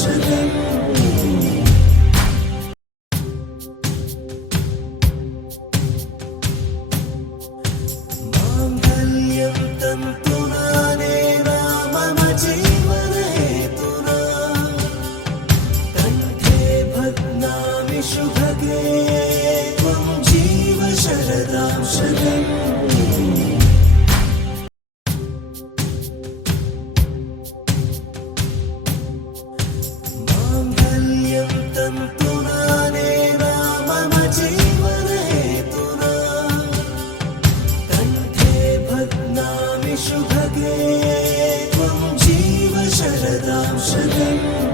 शतम् माङ्गल्यं तन्तुनानेन मम जीवनहेतुना कण्ठे बध्नामि शुभगे त्वं जीव शरदां शतम् माङ्गल्यं तन्तुनानेन मम जीवनहेतुना कण्ठे बध्नामि शुभगे त्वं जीव शरदां शतम्